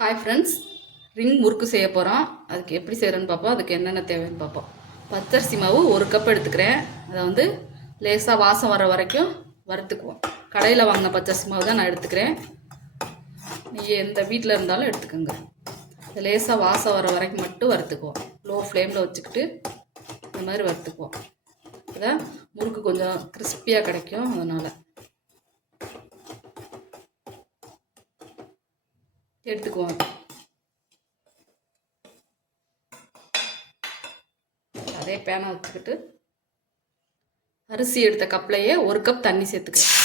Hi friends ring முறுக்கு செய்ய போகிறோம் அதுக்கு எப்படி செய்கிறேன்னு பார்ப்போம். அதுக்கு என்னென்ன தேவைன்னு பார்ப்போம். பச்சரிசி மாவு ஒரு கப் எடுத்துக்கிறேன். அதை வந்து லேசாக வாசம் வர வரைக்கும் வறுத்துக்குவோம். கடையில் வாங்கின பச்சரிசி மாவு தான் நான் எடுத்துக்கிறேன். நீங்கள் எந்த வீட்டில் இருந்தாலும் எடுத்துக்கோங்க. இது லேசாக வாசம் வர வரைக்கும் மட்டும் வறுத்துக்குவோம். லோ ஃப்ளேமில் வச்சுக்கிட்டு இந்த மாதிரி வறுத்துக்குவோம். அதான் முறுக்கு கொஞ்சம் கிறிஸ்பியாக கிடைக்கும் அதனால். எடுத்துக்குவோம். அதே பேனை வச்சுக்கிட்டு அரிசி எடுத்த கப்லையே ஒரு கப் தண்ணி சேர்த்துக்கிறேன்.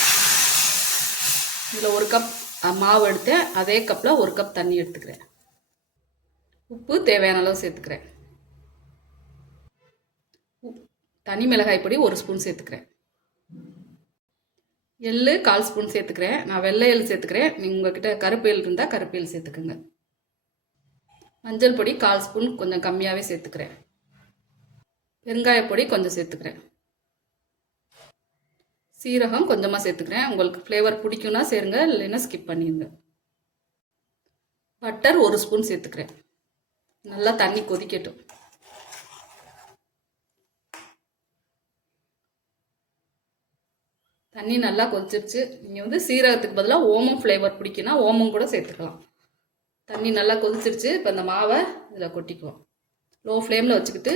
இதில் ஒரு கப் மாவு எடுத்தேன். அதே கப்பில் ஒரு கப் தண்ணி எடுத்துக்கிறேன். உப்பு தேவையான அளவு சேர்த்துக்கிறேன். உப்- தனி மிளகாய் பொடி ஒரு ஸ்பூன் சேர்த்துக்கிறேன். எள்ளு கால் ஸ்பூன் சேர்த்துக்கிறேன். நான் வெள்ளை எள் சேர்த்துக்கிறேன். நீங்கள் உங்ககிட்ட கருப்பு எள் இருந்தால் கருப்பு எள் சேர்த்துக்குங்க. மஞ்சள் பொடி கால் ஸ்பூன் கொஞ்சம் கம்மியாகவே சேர்த்துக்கிறேன். பெருங்காய பொடி கொஞ்சம் சேர்த்துக்கிறேன். சீரகம் கொஞ்சமாக சேர்த்துக்கிறேன். உங்களுக்கு ஃப்ளேவர் பிடிக்கும்னா சேருங்க இல்லைன்னா ஸ்கிப் பண்ணிடுங்க. பட்டர் ஒரு ஸ்பூன் சேர்த்துக்கிறேன். நல்லா தண்ணி கொதிக்கட்டும். தண்ணி நல்லா கொதிச்சிருச்சு. நீங்கள் வந்து சீரகத்துக்கு பதிலாக ஓமம் ஃப்ளேவர் பிடிக்குன்னா ஓமம் கூட சேர்த்துக்கலாம். தண்ணி நல்லா கொதிச்சிருச்சு. இப்போ இந்த மாவை இதில் கொட்டிக்குவோம். லோ ஃப்ளேமில் வச்சுக்கிட்டு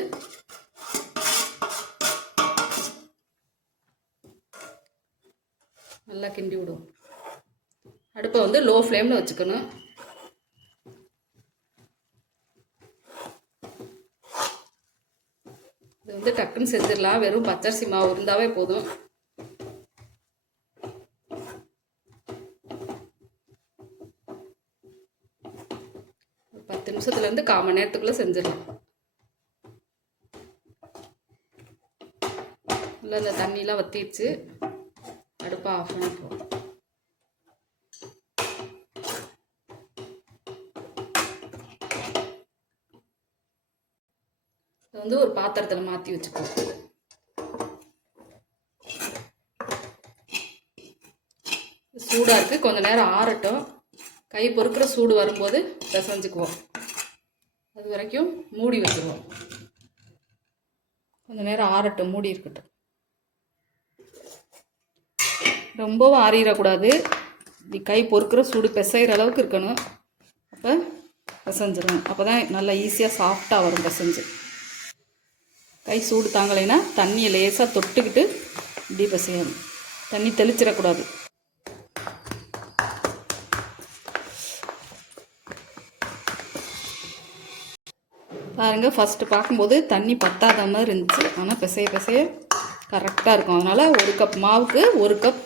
நல்லா கிண்டி விடுவோம். அடுப்பை வந்து லோ ஃப்ளேமில் வச்சுக்கணும். இது வந்து டக்குன்னு செஞ்சிடலாம். வெறும் பச்சரிசி மாவு இருந்தாவே போதும். பத்து நிமிஷத்துலேருந்து கால் மணி நேரத்துக்குள்ளே செஞ்சிடலாம். இல்லை இந்த தண்ணிலாம் வற்றிடுச்சு அடுப்பாக ஆஃப் பண்ணிப்போம் இதை வந்து ஒரு பாத்திரத்தில் மாற்றி வச்சுக்குவோம். சூடாக இருக்குது கொஞ்ச நேரம் ஆறட்டும். கை பொறுக்கிற சூடு வரும்போது பிசைஞ்சுக்குவோம். அது வரைக்கும் மூடி வச்சுருவோம். கொஞ்ச நேரம் ஆறட்டும் மூடி இருக்கட்டும். ரொம்பவும் ஆறிடக்கூடாது. இப்படி கை பொறுக்கிற சூடு பிசைகிற அளவுக்கு இருக்கணும். அப்போ பிசைஞ்சிடணும். அப்போ தான் நல்லா ஈஸியாக சாஃப்டாக வரும் பிசைஞ்சு. கை சூடு தாங்கலைன்னா தண்ணியை லேசாக தொட்டுக்கிட்டு இப்படி பிசையணும். தண்ணி தெளிச்சிடக்கூடாது. பாருங்க ஃபஸ்ட்டு பார்க்கும்போது தண்ணி பத்தாத மாதிரி இருந்துச்சு. ஆனால் பிசைய பிசைய கரெக்டாக இருக்கும். அதனால் ஒரு கப் மாவுக்கு ஒரு கப்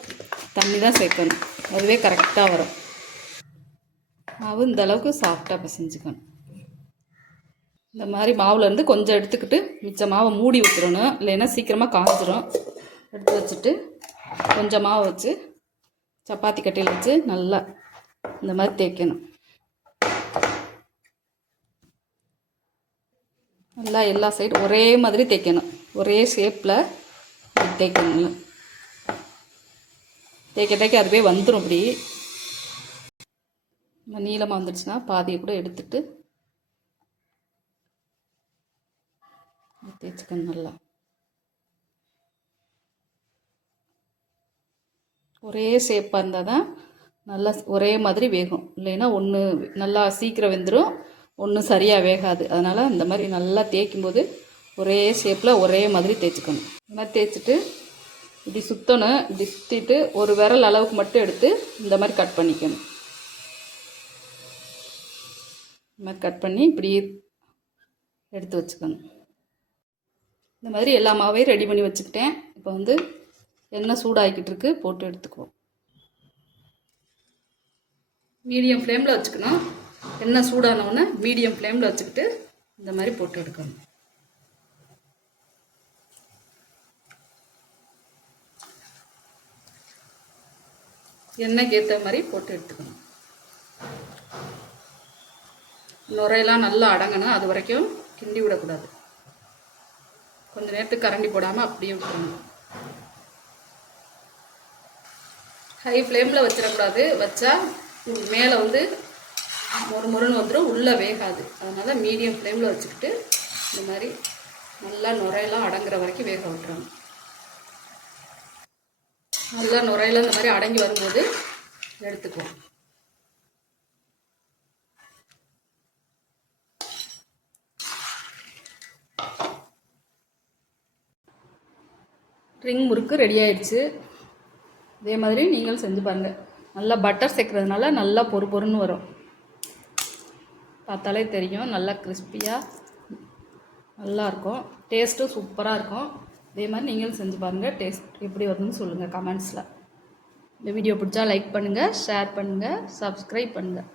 தண்ணி தான் சேர்க்கணும். அதுவே கரெக்டாக வரும். மாவு இந்த அளவுக்கு சாஃப்டாக பிசைஞ்சுக்கணும். இந்த மாதிரி மாவுலேருந்து கொஞ்சம் எடுத்துக்கிட்டு மிச்ச மாவை மூடி வச்சிடணும் இல்லைன்னா சீக்கிரமாக காஞ்சிரும். எடுத்து வச்சுட்டு கொஞ்சம் மாவு வச்சு சப்பாத்தி கட்டையில் வச்சு நல்லா இந்த மாதிரி தேய்க்கணும். நல்லா எல்லா சைடும் ஒரே மாதிரி தைக்கணும் ஒரே ஷேப்பில் தைக்கணும் தேய்க்க தேய்க்க அதுவே வந்துடும் அப்படி. நீளமாக வந்துடுச்சுன்னா பாதியை கூட எடுத்துட்டு தேய்ச்சிக்கணும் நல்லா. ஒரே ஷேப்பாக இருந்தால் தான் நல்லா ஒரே மாதிரி வேகும். இல்லைன்னா ஒன்று நல்லா சீக்கிரம் வெந்துடும் ஒன்றும் சரியாக வேகாது. அதனால் இந்த மாதிரி நல்லா தேய்க்கும் போது ஒரே ஷேப்பில் ஒரே மாதிரி தேய்ச்சிக்கணும். இந்த மாதிரி தேய்ச்சிட்டு இப்படி சுற்றணும் இப்படி சுற்றிட்டு ஒரு விரல் அளவுக்கு மட்டும் எடுத்து இந்த மாதிரி கட் பண்ணிக்கணும். இந்த மாதிரி கட் பண்ணி இப்படி எடுத்து வச்சுக்கணும். இந்த மாதிரி எல்லா மாவையும் ரெடி பண்ணி வச்சுக்கிட்டேன். இப்போ வந்து எண்ணெய் சூடாகிக்கிட்டு இருக்கு. போட்டு எடுத்துக்குவோம். மீடியம் ஃப்ளேமில் வச்சுக்கணும். எண்ணெய் சூடானவுடனே மீடியம் ஃப்ளேமில் வச்சுக்கிட்டு இந்த மாதிரி போட்டு எடுக்கணும். எண்ணெய்க்கு ஏற்ற மாதிரி போட்டு எடுத்துக்கணும். நுரையெல்லாம் நல்லா அடங்கணும். அது வரைக்கும் கிண்டி விடக்கூடாது. கொஞ்ச நேரத்துக்கு கரண்டி போடாமல் அப்படியே விட்டுறணும். ஹை ஃப்ளேமில் வச்சிடக்கூடாது. வச்சா மேலே வந்து ஒரு மொறுன்னு வந்துடும் உள்ளே வேகாது. அதனால் மீடியம் ஃப்ளேமில் வச்சுக்கிட்டு இந்த மாதிரி நல்லா நுரையெல்லாம் அடங்குற வரைக்கும் வேக விட்டுறணும். நல்லா நுரையில இந்த மாதிரி அடங்கி வரும்போது எடுத்துக்குவோம். ரிங் முறுக்கு ரெடி ஆயிடுச்சு. இதே மாதிரி நீங்களும் செஞ்சு பாருங்கள் நல்லா பட்டர் சேர்க்கறதுனால நல்லா பொறு பொறுன்னு வரும். பார்த்தாலே தெரியும். நல்லா கிறிஸ்பியாக நல்லாயிருக்கும் டேஸ்ட்டும் சூப்பராக இருக்கும். இதே மாதிரி நீங்களும் செஞ்சு பாருங்கள் டேஸ்ட் எப்படி வருதுன்னு சொல்லுங்கள் கமெண்ட்ஸில் இந்த வீடியோ பிடிச்சா லைக் பண்ணுங்கள் ஷேர் பண்ணுங்கள் சப்ஸ்கிரைப் பண்ணுங்கள்